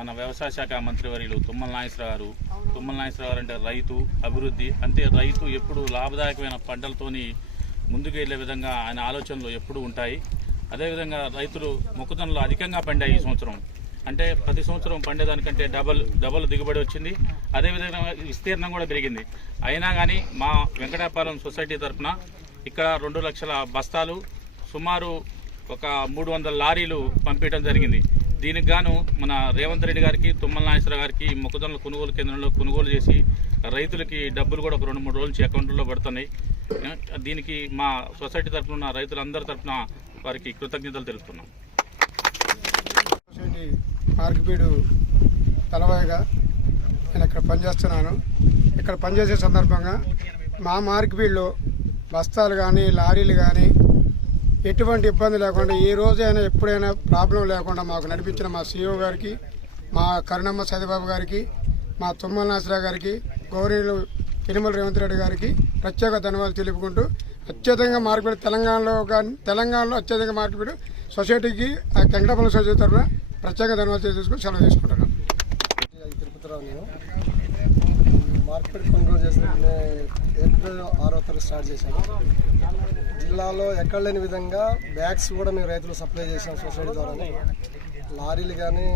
మన వ్యవసాయ శాఖ మంత్రివర్యులు తుమ్మల నాగేశ్వరరావు గారు. తుమ్మల నాగేశ్వరరావు గారు అంటే రైతు అభివృద్ధి, అంటే రైతు ఎప్పుడు లాభదాయకమైన పంటలతోని ముందుకు వెళ్ళే విధంగా ఆయన ఆలోచనలు ఎప్పుడు ఉంటాయి. అదేవిధంగా రైతులు మొక్కజొన్నలు అధికంగా పండాయి ఈ సంవత్సరం. అంటే ప్రతి సంవత్సరం పండేదానికంటే డబల్ దిగుబడి వచ్చింది. అదేవిధంగా విస్తీర్ణం కూడా పెరిగింది. అయినా కానీ మా వెంకటాపురం సొసైటీ తరఫున ఇక్కడ 2 లక్షల బస్తాలు, సుమారు ఒక 300 లారీలు పంపించడం జరిగింది. దీనికి గాను మన రేవంత్ రెడ్డి గారికి, తుమ్మల నాగేశ్వరరావు గారికి మొక్కజొన్నల కొనుగోలు కేంద్రంలో కొనుగోలు చేసి రైతులకి డబ్బులు కూడా ఒక 2-3 రోజుల నుంచి అకౌంట్లో పడుతున్నాయి. దీనికి మా సొసైటీ తరఫున రైతులందరి తరఫున వారికి కృతజ్ఞతలు తెలుపుతున్నాం. సొసైటీ మార్కెట్ తలవాయిగా నేను ఇక్కడ పనిచేస్తున్నాను. ఇక్కడ పనిచేసే సందర్భంగా మా మార్కెట్లో బస్తాలు కానీ లారీలు కానీ ఎటువంటి ఇబ్బంది లేకుండా ఏ రోజైనా ఎప్పుడైనా ప్రాబ్లం లేకుండా మాకు నడిపించిన మా సీఈఓ గారికి, మా కరుణమ్మ సదిబాబు గారికి, మా తుమ్మల నాగేశ్వరరావు గారికి, గౌరీలు యనమల రేవంత్ రెడ్డి గారికి ప్రత్యేక ధన్యవాదాలు తెలుపుకుంటూ, అత్యధికంగా మార్కెట్ తెలంగాణలో అత్యధిక మార్కెట్ సొసైటీకి వెంకటాపురం సొసైటీ తరఫున ప్రత్యేక ధన్యవాదాలు తెలుసుకుని సెలవు తీసుకుంటున్నాను. తిరుపతిరావు నేను మార్కెట్ కొనుగోలు చేసిన ఏప్రిల్ 6వ తారీఖు స్టార్ట్ చేశాను. జిల్లాలో ఎక్కడ లేని విధంగా బ్యాగ్స్ కూడా మేము రైతులు సప్లై చేసాం సొసైటీ ద్వారానే. లారీలు కానీ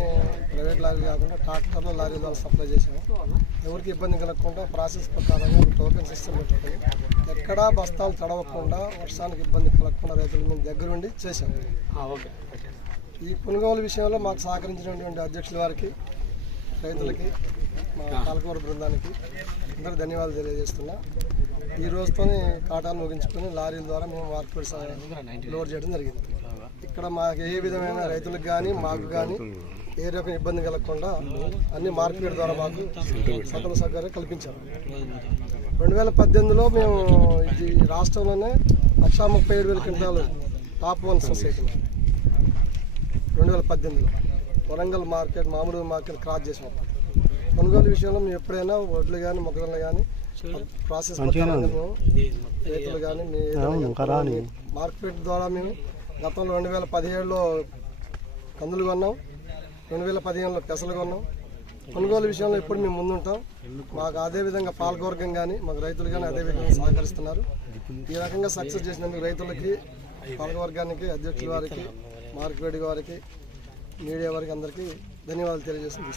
ప్రైవేట్ లారీలు కాకుండా ట్రాక్టర్లు లారీల ద్వారా సప్లై చేసాము. ఎవరికి ఇబ్బంది కలగకుండా ప్రాసెస్ ప్రకారంగా టోకెన్ సిస్టమ్ పెట్టుకుని ఎక్కడా బస్తాలు తడవకుండా వర్షానికి ఇబ్బంది కలగకుండా రైతులు మేము దగ్గరుండి చేశాము. ఈ కొనుగోలు విషయంలో మాకు సహకరించినటువంటి అధ్యక్షుల వారికి, రైతులకి, మా పాలకవర్గ బృందానికి అందరూ ధన్యవాదాలు తెలియజేస్తున్నా. ఈ రోజుతోనే కాటాలు ముగించుకొని లారీల ద్వారా మేము మార్కెట్ లోడ్ చేయడం జరిగింది. ఇక్కడ మాకు ఏ విధమైన రైతులకు కానీ మాకు కానీ ఏ రకం ఇబ్బంది కలగకుండా అన్ని మార్కెట్ ద్వారా మాకు సకల సౌకర్యాలు కల్పించారు. 2018లో మేము ఈ రాష్ట్రంలోనే 1,37,000 క్వింటాలు టాప్ 1 సొసైటీ 2018లో వరంగల్ మార్కెట్, మామూలు మార్కెట్ క్రాస్ చేసాం. కొనుగోలు విషయంలో మేము ఎప్పుడైనా వడ్లు కానీ మొక్కజొన్నలు కానీ ప్రాసెస్ రైతులు కానీ మార్కెట్ ద్వారా మేము గతంలో 2017లో కందులు కొన్నాం, 2015లో పెసలు కొన్నాం. కొనుగోలు విషయంలో ఎప్పుడు మేము ముందుంటాం. మాకు అదేవిధంగా పాలకవర్గం కానీ మాకు రైతులు కానీ అదేవిధంగా సహకరిస్తున్నారు. ఈ రకంగా సక్సెస్ చేసినందుకు రైతులకి, పాలకవర్గానికి, అధ్యక్షుల వారికి, మార్కెట్ వారికి, మీడియా వారికి అందరికీ ధన్యవాదాలు తెలియజేస్తున్నాం.